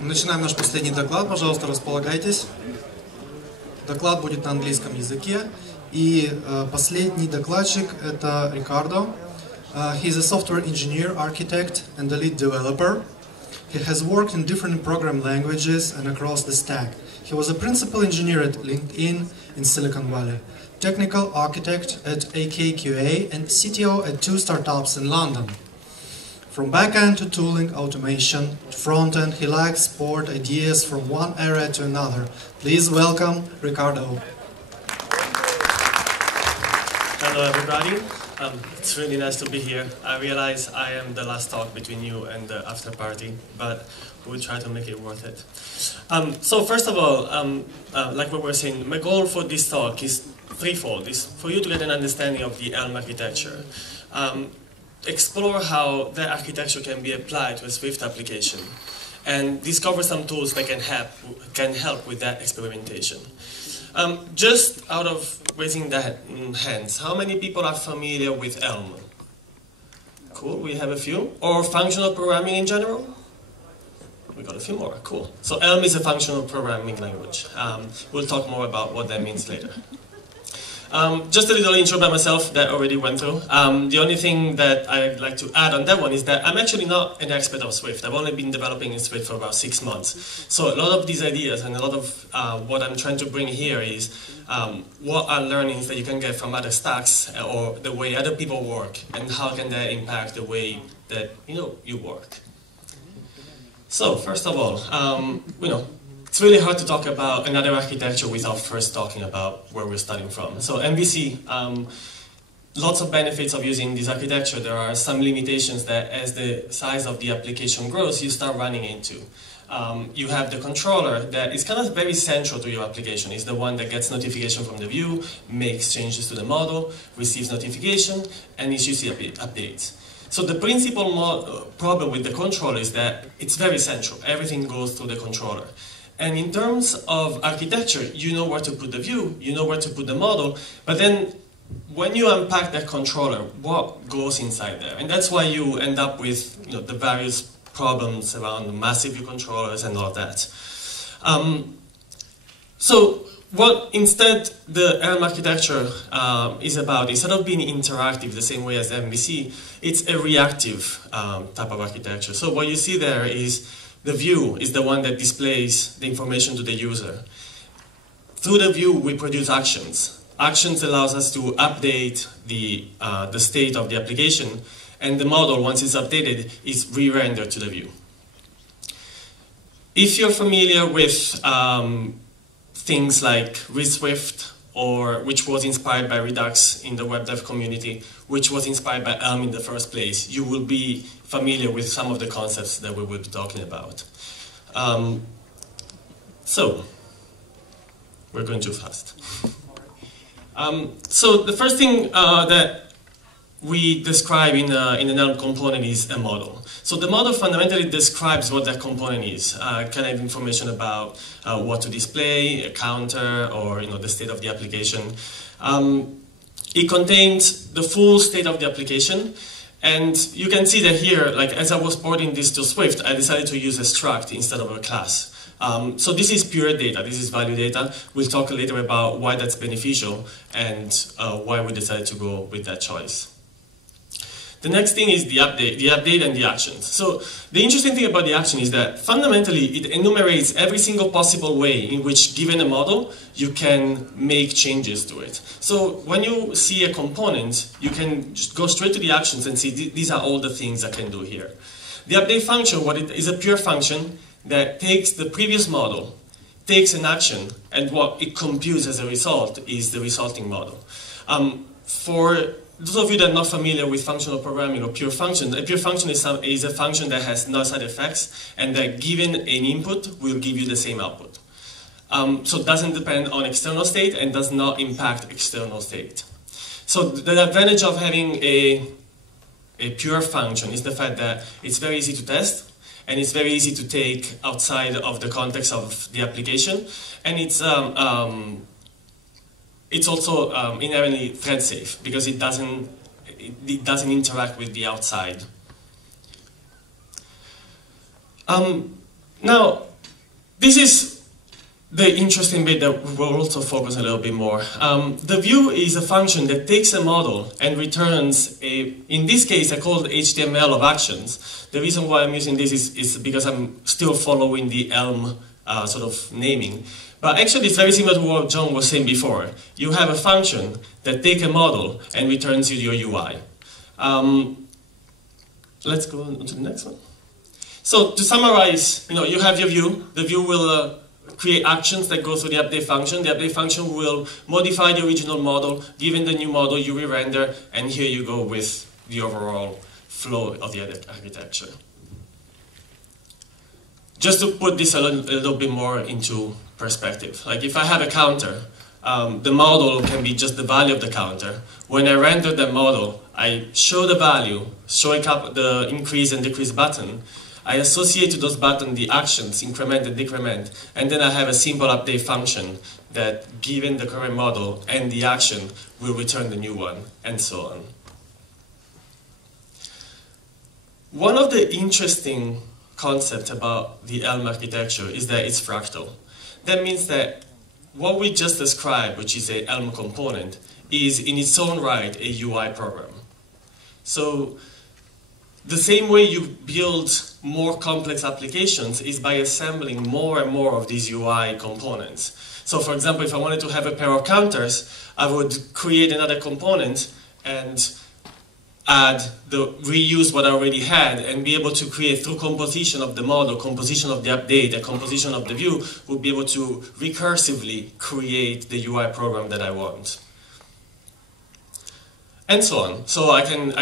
Начинаем наш последний доклад. Пожалуйста, располагайтесь. Доклад будет на английском языке. И последний докладчик — это Рикардо. He is a software engineer, architect, and the lead developer. He has worked in different program languages and across the stack. He was a principal engineer at LinkedIn in Silicon Valley, technical architect at AKQA, and CTO at 2 startups in London. From backend to tooling, automation, frontend, he likes port ideas from one area to another. Please welcome Riccardo. Hello everybody. It's really nice to be here. I realize I am the last talk between you and the after party, but we'll try to make it worth it. So first of all, like we were saying, my goal for this talk is threefold. Is for you to get an understanding of the Elm architecture. Explore how that architecture can be applied to a Swift application, and discover some tools that can help with that experimentation. Just out of raising the hands, how many people are familiar with Elm? Cool, we have a few. Or functional programming in general? We got a few more, cool. So Elm is a functional programming language. We'll talk more about what that means later. Just a little intro by myself that I already went through. The only thing that I'd like to add on that one is that I'm actually not an expert of Swift. I've only been developing in Swift for about 6 months. So a lot of these ideas and a lot of what I'm trying to bring here is what are learnings that you can get from other stacks or the way other people work, and how can that impact the way that you work. So first of all, it's really hard to talk about another architecture without first talking about where we're starting from. So MVC, lots of benefits of using this architecture. There are some limitations that as the size of the application grows, you start running into. You have the controller that is kind of very central to your application. It's the one that gets notification from the view, makes changes to the model, receives notification, and issues the updates. So the principal problem with the controller is that it's very central. Everything goes through the controller. And in terms of architecture, you know where to put the view, you know where to put the model, but then when you unpack that controller, what goes inside there? And that's why you end up with the various problems around massive view controllers and all that. So what instead the Elm architecture is about, instead of being interactive the same way as MVC, it's a reactive type of architecture. So what you see there is the view is the one that displays the information to the user. Through the view, we produce actions. Actions allows us to update the state of the application, and the model, once it's updated, is re-rendered to the view. If you're familiar with things like ReSwift, which was inspired by Redux in the web dev community, which was inspired by Elm in the first place, you will be familiar with some of the concepts that we will be talking about. So, we're going too fast. So the first thing that we describe in an Elm component is a model. So the model fundamentally describes what that component is. Kind of information about what to display, a counter, or the state of the application. It contains the full state of the application, and you can see that here, like as I was porting this to Swift, I decided to use a struct instead of a class. So this is pure data, this is value data. We'll talk later about why that's beneficial and why we decided to go with that choice. The next thing is the update and the actions. So the interesting thing about the action is that fundamentally it enumerates every single possible way in which, given a model, you can make changes to it. So when you see a component, you can just go straight to the actions and see these are all the things I can do here. The update function, what it is, a pure function that takes the previous model, takes an action, and what it computes as a result is the resulting model. For those of you that are not familiar with functional programming or pure function, a pure function is a function that has no side effects, and that given an input will give you the same output. So it doesn't depend on external state and does not impact external state. So the advantage of having a pure function is the fact that it's very easy to test, and it's very easy to take outside of the context of the application, and it's also inherently thread safe because it doesn't interact with the outside. Now, this is the interesting bit that we'll also focus a little bit more. The view is a function that takes a model and returns in this case, I called HTML of actions. The reason why I'm using this is because I'm still following the Elm sort of naming. But actually it's very similar to what John was saying before. You have a function that takes a model and returns you your UI. Let's go on to the next one. So to summarize, you have your view. The view will create actions that go through the update function. The update function will modify the original model. Given the new model, you re-render, and here you go with the overall flow of the architecture. Just to put this a little bit more into perspective, like if I have a counter, the model can be just the value of the counter. When I render the model, I show the value, showing up the increase and decrease button. I associate to those buttons the actions, increment and decrement, and then I have a simple update function that, given the current model and the action, will return the new one, and so on. One of the interesting concepts about the Elm architecture is that it's fractal. That means that what we just described, which is an Elm component, is in its own right a UI program. So the same way you build more complex applications is by assembling more and more of these UI components. So for example, if I wanted to have a pair of counters, I would create another component and reuse what I already had and be able to create, through composition of the model, composition of the update, and composition of the view, would be able to recursively create the UI program that I want. And so on. So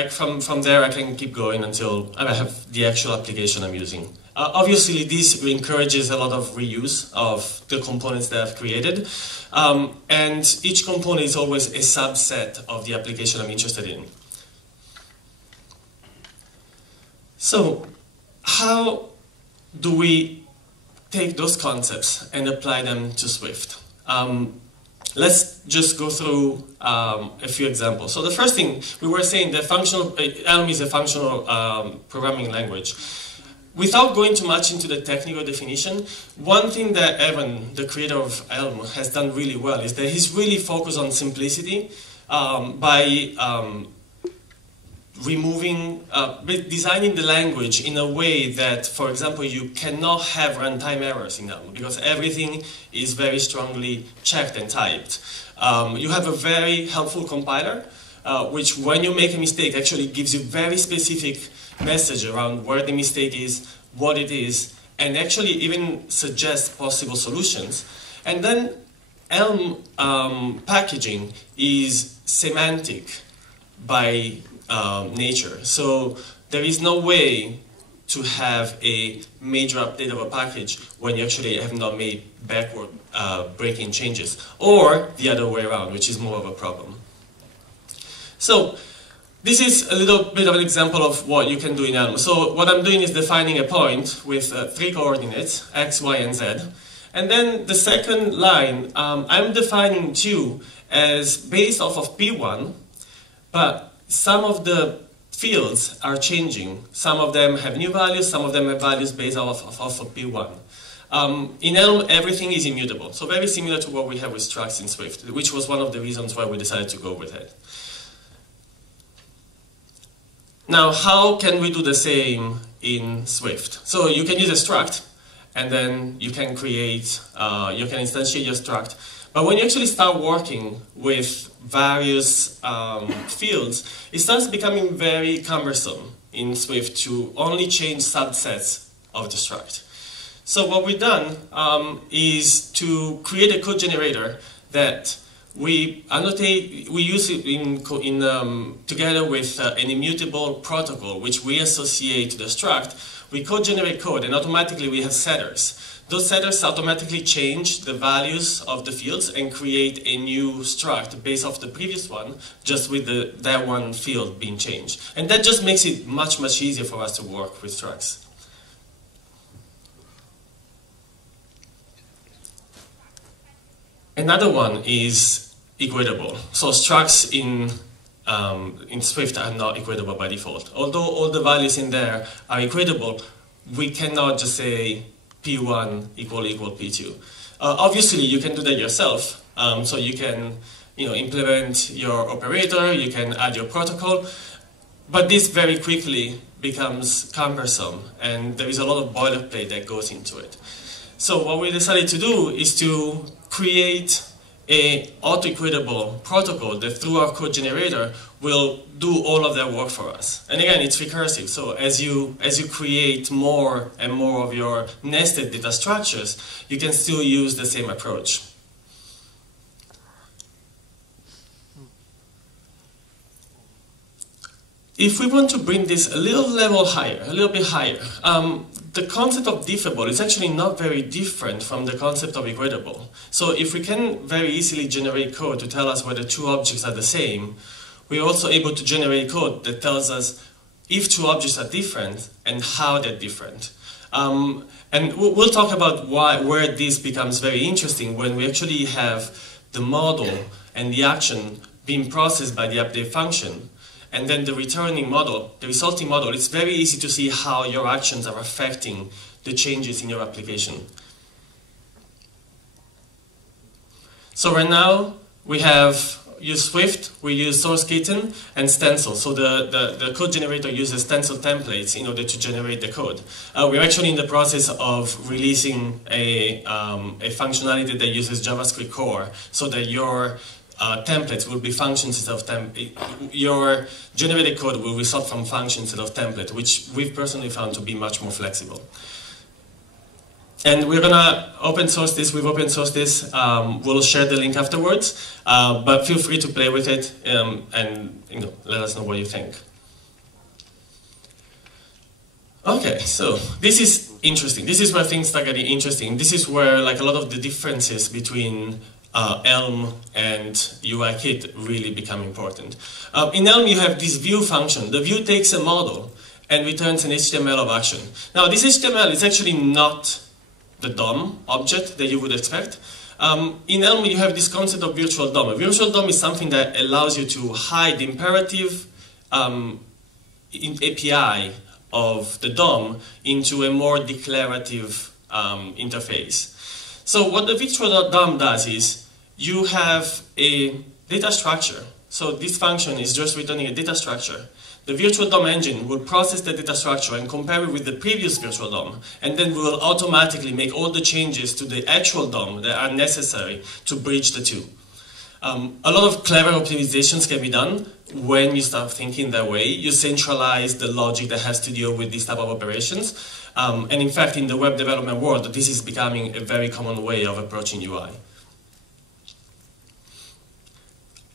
from there I can keep going until I have the actual application I'm using. Obviously this encourages a lot of reuse of the components that I've created. And each component is always a subset of the application I'm interested in. So how do we take those concepts and apply them to Swift? Let's just go through a few examples. So the first thing, we were saying that Elm is a functional programming language. Without going too much into the technical definition, one thing that Evan, the creator of Elm, has done really well is that he's really focused on simplicity by designing the language in a way that, for example, you cannot have runtime errors in Elm because everything is very strongly checked and typed. You have a very helpful compiler, which when you make a mistake actually gives you very specific message around where the mistake is, what it is, and actually even suggests possible solutions. And then Elm packaging is semantic by nature. So there is no way to have a major update of a package when you actually have not made backward breaking changes, or the other way around, which is more of a problem. So this is a little bit of an example of what you can do in Elm. So what I'm doing is defining a point with 3 coordinates, x, y, and z. And then the second line, I'm defining 2 as based off of P1, but some of the fields are changing. Some of them have new values, some of them have values based off of P1. In Elm, everything is immutable, so very similar to what we have with structs in Swift, which was one of the reasons why we decided to go with it. Now, how can we do the same in Swift? So you can use a struct, and then you can create, you can instantiate your struct. But when you actually start working with various fields, it starts becoming very cumbersome in Swift to only change subsets of the struct. So what we've done is to create a code generator that we annotate, we use it together with an immutable protocol, which we associate to the struct. We code generate code, and automatically we have setters. Those setters automatically change the values of the fields and create a new struct based off the previous one, just with that one field being changed. And that just makes it much, much easier for us to work with structs. Another one is equatable. So structs in Swift are not equatable by default. Although all the values in there are equatable, we cannot just say P1 equal P2. Obviously, you can do that yourself. So you can implement your operator, you can add your protocol, but this very quickly becomes cumbersome, and there is a lot of boilerplate that goes into it. So what we decided to do is to create an auto-equatable protocol that through our code generator will do all of that work for us. And again, it's recursive, so as you create more and more of your nested data structures, you can still use the same approach. If we want to bring this a little level higher, a little bit higher, the concept of diffable is actually not very different from the concept of equatable. So if we can very easily generate code to tell us whether two objects are the same, we're also able to generate code that tells us if two objects are different and how they're different. And we'll talk about where this becomes very interesting when we actually have the model and the action being processed by the update function. And then the returning model, the resulting model, it's very easy to see how your actions are affecting the changes in your application. So right now, we use Swift, we use source kitten, and stencil. So the code generator uses stencil templates in order to generate the code. We're actually in the process of releasing a functionality that uses JavaScript core so that your templates will be functions instead of your generated code will result from functions instead of template, which we've personally found to be much more flexible. And we're gonna open source this. We've open sourced this. We'll share the link afterwards, but feel free to play with it and let us know what you think. Okay, so this is interesting. This is where things start getting interesting. This is where like a lot of the differences between Elm and UIKit really become important. In Elm, you have this view function. The view takes a model and returns an HTML of action. Now, this HTML is actually not the DOM object that you would expect. In Elm, you have this concept of virtual DOM. A virtual DOM is something that allows you to hide the imperative API of the DOM into a more declarative interface. So what the virtual DOM does is you have a data structure. So this function is just returning a data structure. The virtual DOM engine will process the data structure and compare it with the previous virtual DOM, and then we will automatically make all the changes to the actual DOM that are necessary to bridge the two. A lot of clever optimizations can be done when you start thinking that way. You centralize the logic that has to deal with these type of operations. And in fact, in the web development world, this is becoming a very common way of approaching UI.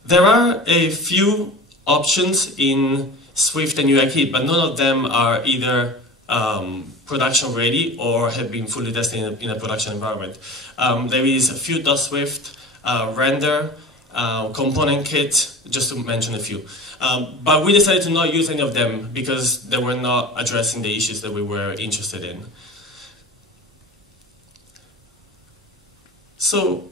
There are a few options in Swift and UIKit, but none of them are either production ready or have been fully tested in a production environment. There is Vue.swift, render, component kit, just to mention a few. But we decided to not use any of them because they were not addressing the issues that we were interested in. So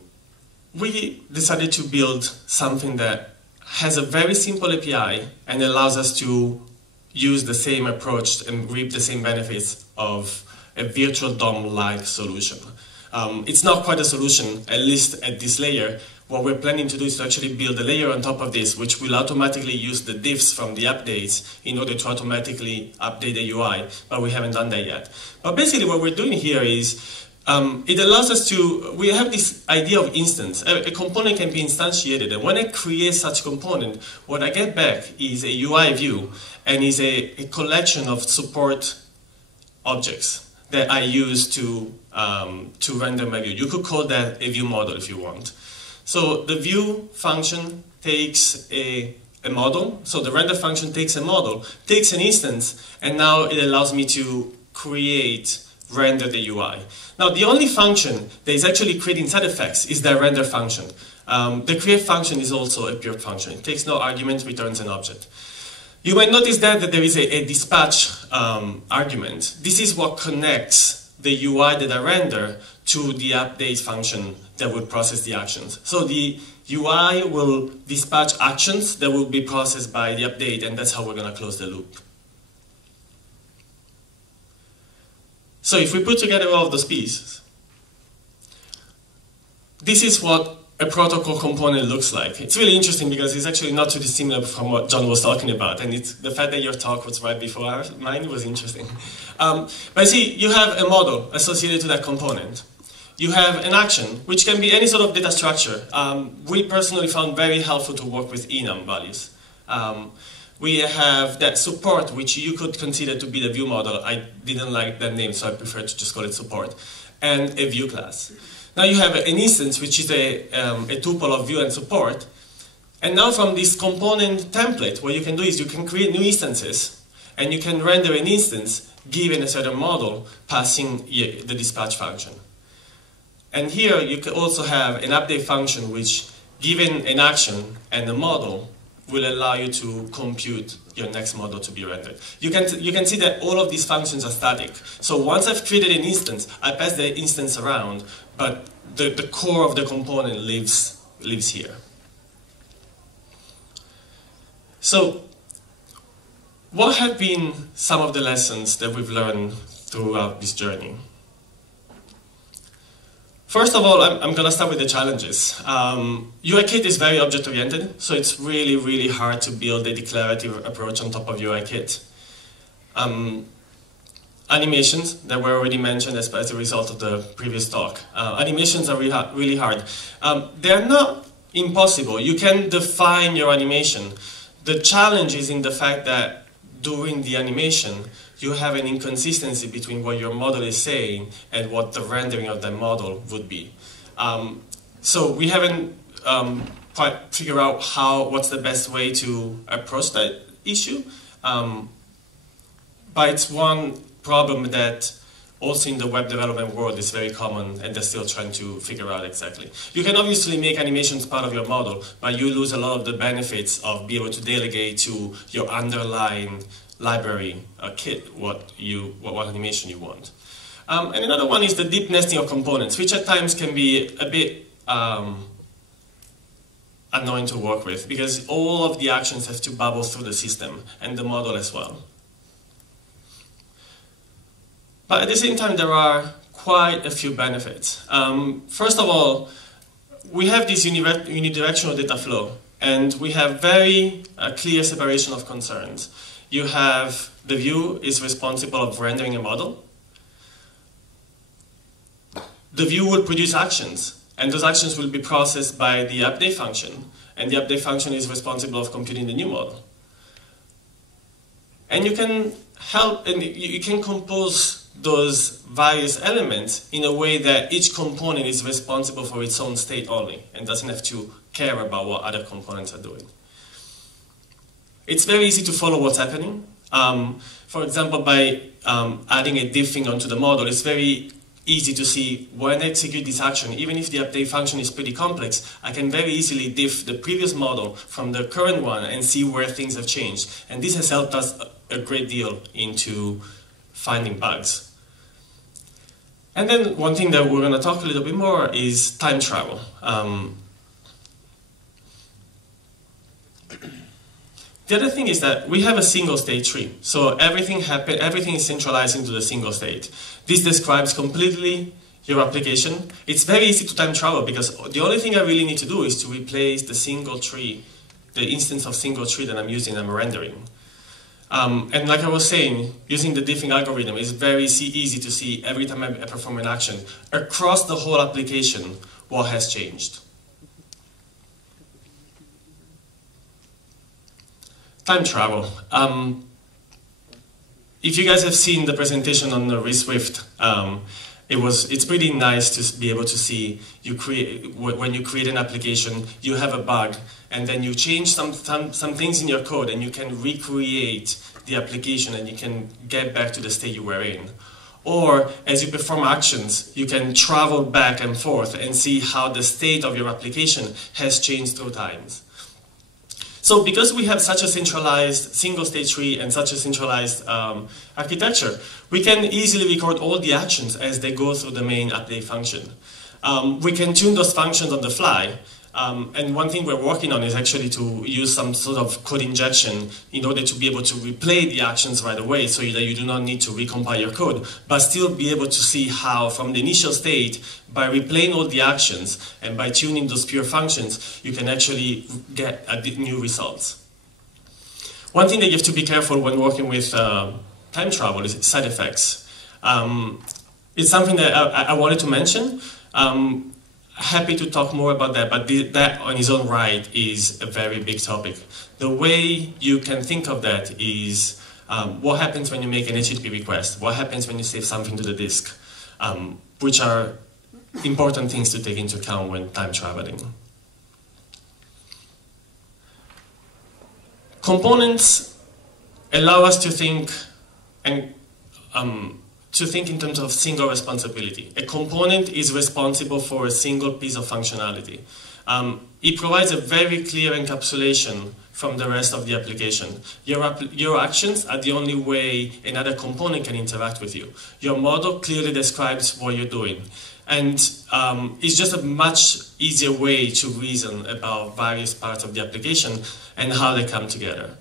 we decided to build something that has a very simple API and allows us to use the same approach and reap the same benefits of a virtual DOM-like solution. It's not quite a solution, at least at this layer. What we're planning to do is to actually build a layer on top of this, which will automatically use the diffs from the updates in order to automatically update the UI, but we haven't done that yet. But basically what we're doing here is it allows us to, we have this idea of instance. A component can be instantiated, and when I create such component, what I get back is a UI view, and is a collection of support objects that I use to render my view. You could call that a view model if you want. So the view function takes a model, so the render function takes a model, takes an instance, and now it allows me to render the UI. Now the only function that is actually creating side effects is the render function. The create function is also a pure function. It takes no argument, returns an object. You might notice that there is a dispatch argument. This is what connects the UI that I render to the update function that will process the actions. So the UI will dispatch actions that will be processed by the update, and that's how we're going to close the loop. So if we put together all of those pieces, this is what a protocol component looks like. It's really interesting because it's actually not too dissimilar from what John was talking about, and the fact that your talk was right before mine was interesting. But see, you have a model associated to that component. You have an action, which can be any sort of data structure. We personally found very helpful to work with enum values. We have that support, which you could consider to be the view model. I didn't like that name, so I prefer to just call it support. And a view class. Now you have an instance, which is a tuple of view and support. And now from this component template, what you can do is you can create new instances, and you can render an instance given a certain model passing the dispatch function. And here you can also have an update function which, given an action and a model, will allow you to compute your next model to be rendered. You can see that all of these functions are static. So once I've created an instance, I pass the instance around, but the core of the component lives here. So what have been some of the lessons that we've learned throughout this journey? First of all, I'm going to start with the challenges. UIKit is very object-oriented, so it's really, really hard to build a declarative approach on top of UIKit. Animations that were already mentioned as a result of the previous talk. Animations are really hard. They're not impossible. You can define your animation. The challenge is in the fact that during the animation, you have an inconsistency between what your model is saying and what the rendering of the model would be. So we haven't quite figured out what's the best way to approach that issue, but it's one problem that also in the web development world is very common, and they're still trying to figure out exactly. You can obviously make animations part of your model, but you lose a lot of the benefits of being able to delegate to your underlying library kit what animation you want. And another one is the deep nesting of components, which at times can be a bit annoying to work with, because all of the actions have to bubble through the system, and the model as well. But at the same time, there are quite a few benefits. First of all, we have this unidirectional data flow, and we have very clear separation of concerns. You have the view is responsible of rendering a model. The view will produce actions, and those actions will be processed by the update function, and the update function is responsible of computing the new model. And you can help, and you can compose those various elements in a way that each component is responsible for its own state only, and doesn't have to care about what other components are doing. It's very easy to follow what's happening. For example, by adding a diff thing onto the model, it's very easy to see when I execute this action, even if the update function is pretty complex, I can very easily diff the previous model from the current one and see where things have changed. And this has helped us a great deal into finding bugs. And then one thing that we're going to talk a little bit more is time travel. The other thing is that we have a single state tree. So everything is centralized into the single state. This describes completely your application. It's very easy to time travel because the only thing I really need to do is to replace the single tree, the instance of single tree that I'm using and I'm rendering. And like I was saying, using the diffing algorithm is very easy to see every time I perform an action across the whole application what has changed. Time travel. If you guys have seen the presentation on the ReSwift, it's pretty nice to be able to see when you create an application, you have a bug, and then you change some things in your code, and you can recreate the application, and you can get back to the state you were in. Or as you perform actions, you can travel back and forth and see how the state of your application has changed through time. So because we have such a centralized single state tree and such a centralized architecture, we can easily record all the actions as they go through the main update function. We can tune those functions on the fly. And one thing we're working on is actually to use some sort of code injection in order to be able to replay the actions right away so that you do not need to recompile your code, but still be able to see how from the initial state, by replaying all the actions and by tuning those pure functions, you can actually get new results. One thing that you have to be careful when working with time travel is side effects. It's something that I wanted to mention. Happy to talk more about that, but that on its own right is a very big topic. The way you can think of that is what happens when you make an HTTP request, what happens when you save something to the disk, which are important things to take into account when time traveling. Components allow us to think and in terms of single responsibility. A component is responsible for a single piece of functionality. It provides a very clear encapsulation from the rest of the application. Your actions are the only way another component can interact with you. Your model clearly describes what you're doing. And it's just a much easier way to reason about various parts of the application and how they come together.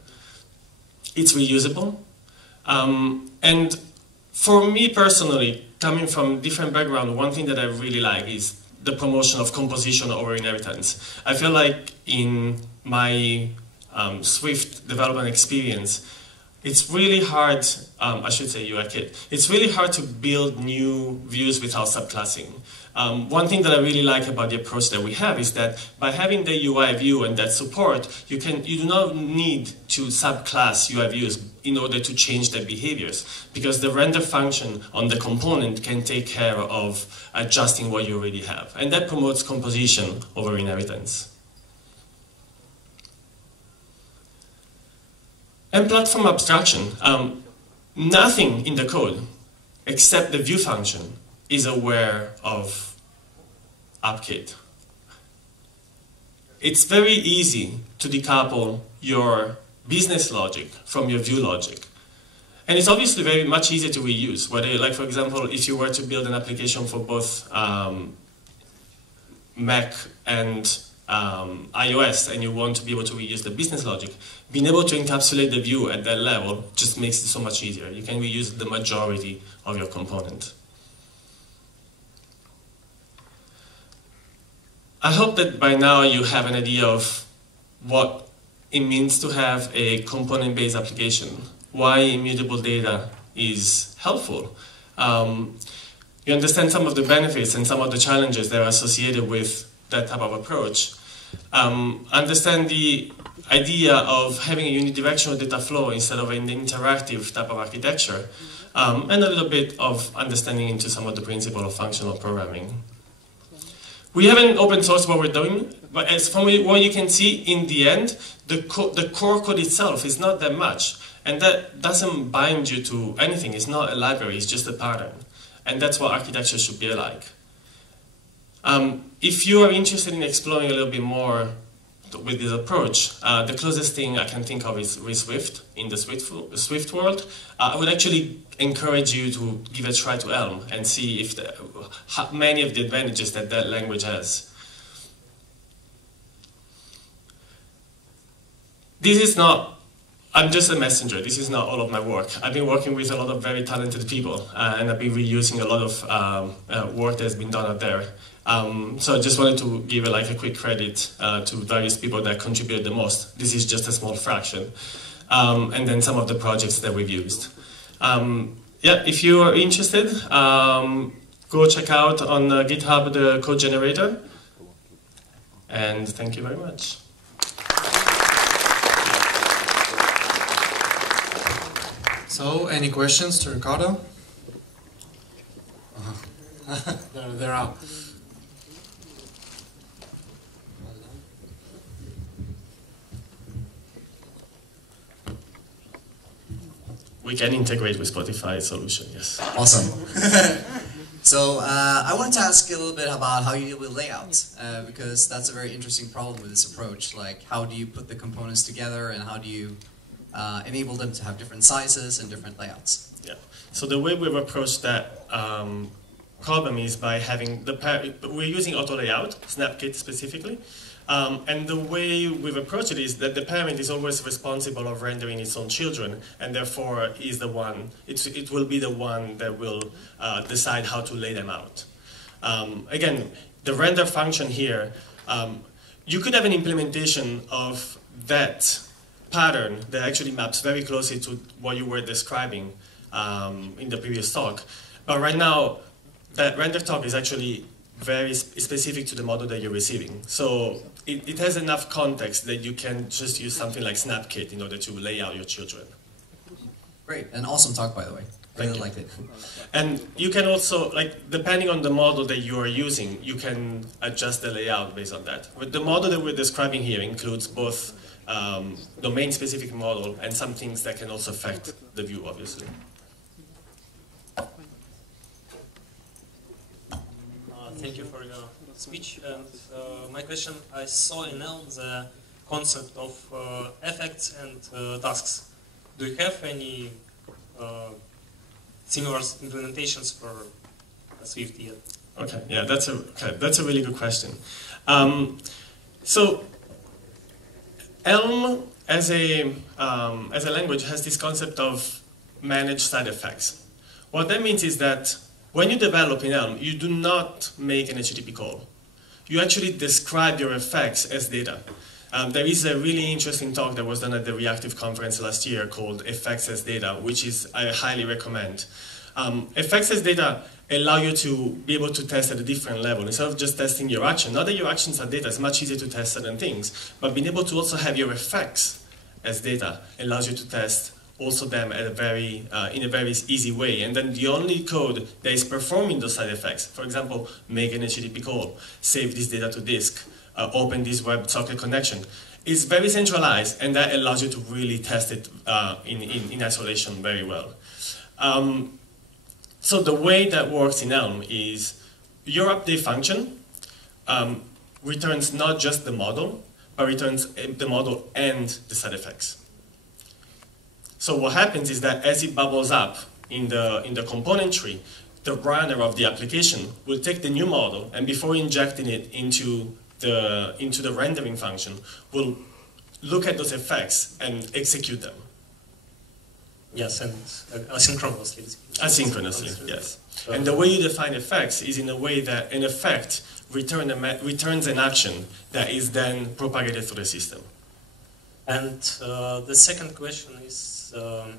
It's reusable. And for me personally, coming from different background, one thing that I really like is the promotion of composition over inheritance. I feel like in my Swift development experience, it's really hard, I should say UI kit, it's really hard to build new views without subclassing. One thing that I really like about the approach that we have is that by having the UI view and that support, you do not need to subclass UI views in order to change their behaviors, because the render function on the component can take care of adjusting what you already have. And that promotes composition over inheritance. And platform abstraction. Nothing in the code except the view function is aware of AppKit. It's very easy to decouple your business logic from your view logic. And it's obviously very much easier to reuse. Whether, like for example, if you were to build an application for both Mac and iOS and you want to be able to reuse the business logic, being able to encapsulate the view at that level just makes it so much easier. You can reuse the majority of your component. I hope that by now you have an idea of what it means to have a component-based application, why immutable data is helpful. You understand some of the benefits and some of the challenges that are associated with that type of approach. Understand the idea of having a unidirectional data flow instead of an interactive type of architecture, and a little bit of understanding into some of the principles of functional programming. We haven't open sourced what we're doing, but as from what you can see, in the end, the core code itself is not that much, and that doesn't bind you to anything. It's not a library, it's just a pattern, and that's what architecture should be like. If you are interested in exploring a little bit more with this approach, the closest thing I can think of is with Swift, in the Swift world. I would actually encourage you to give a try to Elm and see if many of the advantages that that language has. This is not, I'm just a messenger, this is not all of my work. I've been working with a lot of very talented people, and I've been reusing a lot of work that's been done out there. So I just wanted to give a quick credit to various people that contributed the most. This is just a small fraction. And then some of the projects that we've used. Yeah, if you are interested, go check out on GitHub the code generator. And thank you very much. So, any questions to Riccardo? There are. We can integrate with Spotify solution, yes. Awesome. So I wanted to ask you a little bit about how you deal with layouts, because that's a very interesting problem with this approach. Like, how do you put the components together, and how do you enable them to have different sizes and different layouts? Yeah. So the way we've approached that problem is by having we're using auto layout, SnapKit specifically, And the way we've approached it is that the parent is always responsible of rendering its own children, and therefore is the one, it will be the one that will decide how to lay them out. Again, the render function here, you could have an implementation of that pattern that actually maps very closely to what you were describing in the previous talk. But right now, that render talk is actually very specific to the model that you're receiving. So it has enough context that you can just use something like SnapKit in order to lay out your children. Great, an awesome talk, by the way. I really liked it. And you can also, like, depending on the model that you are using, you can adjust the layout based on that. But the model that we're describing here includes both domain-specific model and some things that can also affect the view, obviously. Thank you for your speech. And my question, I saw in Elm the concept of effects and tasks. Do you have any similar implementations for Swift yet? Okay, yeah, that's a really good question. So Elm as a language has this concept of managed side effects. What that means is that when you develop in Elm, you do not make an HTTP call. You actually describe your effects as data. There is a really interesting talk that was done at the Reactive conference last year called Effects as Data, which I highly recommend. Effects as data allow you to be able to test at a different level. Instead of just testing your action, not that your actions are data, it's much easier to test certain things, but being able to also have your effects as data allows you to test also them at in a very easy way. And then the only code that is performing those side effects, for example, make an HTTP call, save this data to disk, open this WebSocket connection, is very centralized, and that allows you to really test it in isolation very well. So the way that works in Elm is your update function returns not just the model, but returns the model and the side effects. So what happens is that as it bubbles up in the component tree, the runner of the application will take the new model, and before injecting it into the rendering function, will look at those effects and execute them. Yes, and asynchronously. Asynchronously, yes. And the way you define effects is in a way that an effect returns an action that is then propagated through the system. And the second question is, and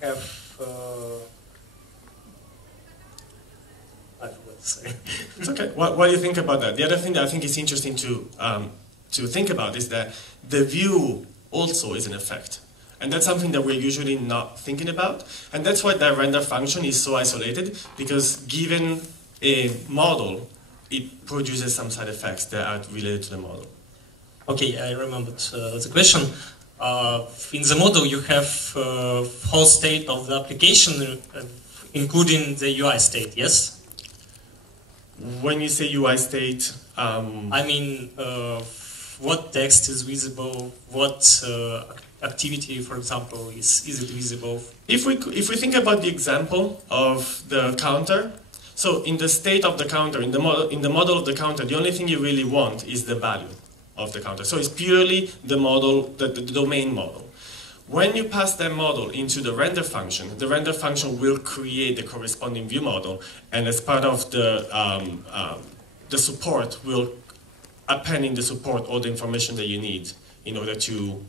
have I forgot to say. It's okay. What do you think about that? The other thing that I think is interesting to think about is that the view also is an effect. And that's something that we're usually not thinking about. And that's why that render function is so isolated, because given a model, it produces some side effects that are related to the model. Okay, I remembered the question. In the model, you have whole state of the application, including the UI state, yes? When you say UI state, I mean, what text is visible, what activity, for example, is it visible? If we think about the example of the counter, so in the state of the counter, in the model of the counter, the only thing you really want is the value of the counter. So it's purely the model, the domain model. When you pass that model into the render function will create the corresponding view model, and as part of the support, will append in the support all the information that you need in order to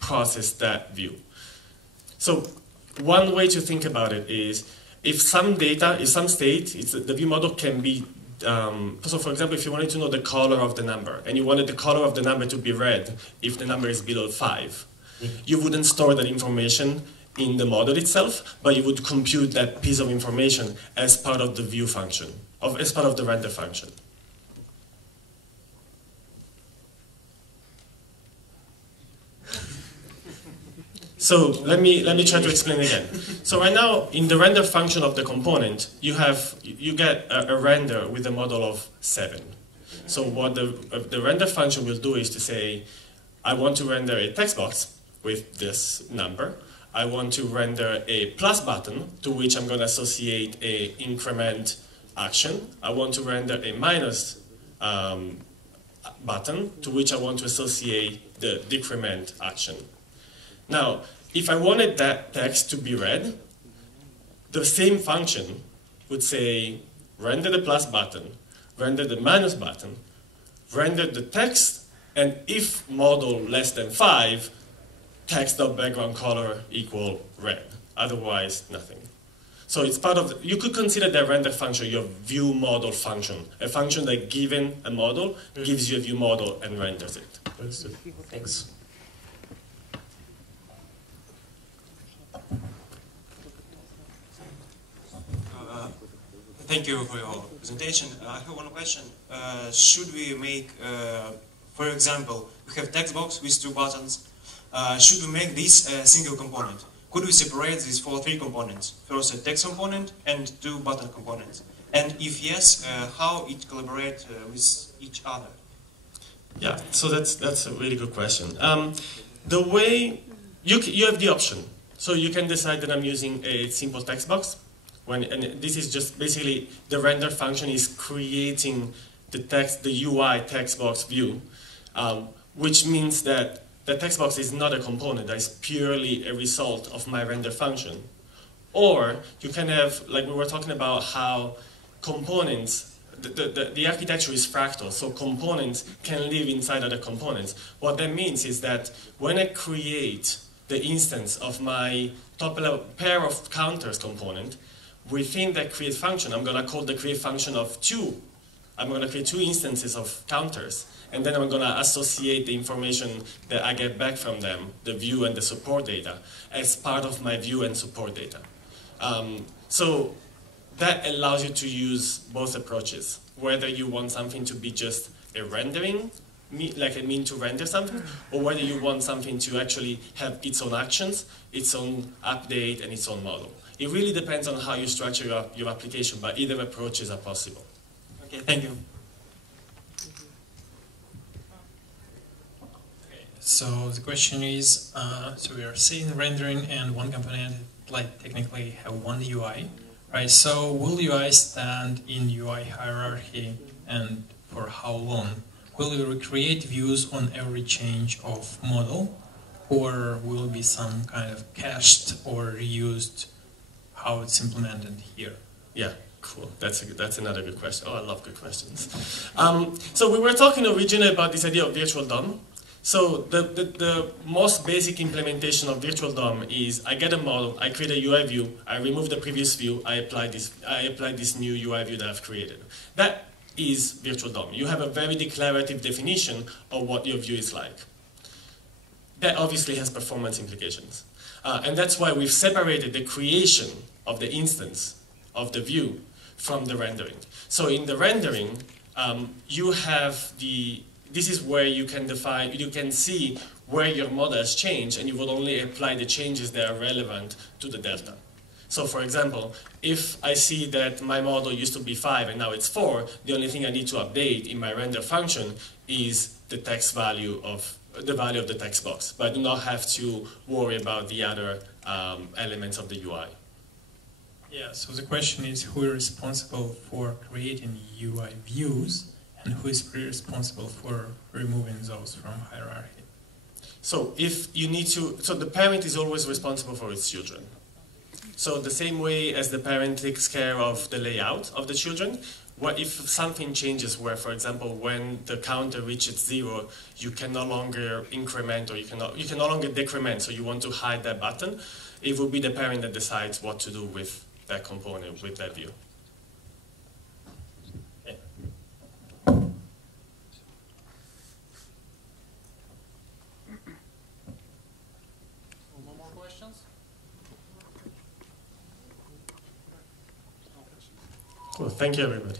process that view. So one way to think about it is, if some data, if some state, the view model can be, so for example, if you wanted to know the color of the number, and you wanted the color of the number to be red if the number is below 5, you wouldn't store that information in the model itself, but you would compute that piece of information as part of the view function, as part of the render function. So let me try to explain again. So right now, in the render function of the component, you get a render with a model of 7. So what the render function will do is to say, I want to render a text box with this number. I want to render a plus button to which I'm going to associate a increment action, I want to render a minus button to which I want to associate the decrement action. Now, if I wanted that text to be read, the same function would say render the plus button, render the minus button, render the text, and if model less than 5, text.background color equal red. Otherwise, nothing. So it's part of, you could consider the render function your view model function, a function that given a model gives you a view model and renders it. Thanks. Thank you for your presentation. I have one question. Should we make, for example, we have text box with 2 buttons. Should we make this a single component? Could we separate these for 3 components? First a text component and 2 button components. And if yes, how it collaborates with each other? Yeah, so that's a really good question. The way, you have the option. So you can decide that I'm using a simple text box. And this is just basically the render function is creating the UI text box view, which means that the text box is not a component, that is purely a result of my render function. Or you can have, like we were talking about how components, the architecture is fractal, so components can live inside other components. What that means is that when I create the instance of my top level pair of counters component, within that create function, I'm going to call the create function of 2. I'm going to create 2 instances of counters. And then I'm going to associate the information that I get back from them, the view and the support data, as part of my view and support data. So that allows you to use both approaches, whether you want something to be just a rendering, like a mean to render something, or whether you want something to actually have its own actions, its own update, and its own model. It really depends on how you structure your application, but either approaches are possible. Okay, thank you. So the question is, so we are seeing rendering and one component, like technically have one UI, right? So will UI stand in UI hierarchy and for how long? Will you recreate views on every change of model, or will be some kind of cached or reused how it's implemented here? Yeah. Cool. That's another good question. Oh, I love good questions. So we were talking originally about this idea of virtual DOM. So the most basic implementation of virtual DOM is I get a model, I create a UI view, I remove the previous view, I apply this new UI view that I've created. That is virtual DOM. You have a very declarative definition of what your view is like. That obviously has performance implications. And that's why we've separated the creation of the instance of the view from the rendering. So in the rendering, you have this is where you can see where your model has changed, and you will only apply the changes that are relevant to the delta. So for example, if I see that my model used to be 5 and now it's 4, the only thing I need to update in my render function is the text value of the text box, but I do not have to worry about the other elements of the UI. Yeah, so the question is who is responsible for creating UI views and who is responsible for removing those from hierarchy? So the parent is always responsible for its children. So the same way as the parent takes care of the layout of the children, what if something changes where, for example, when the counter reaches 0, you can no longer increment or you can no longer decrement, so you want to hide that button, it will be the parent that decides what to do with that component, with that view. Okay. No more questions? Cool, thank you everybody.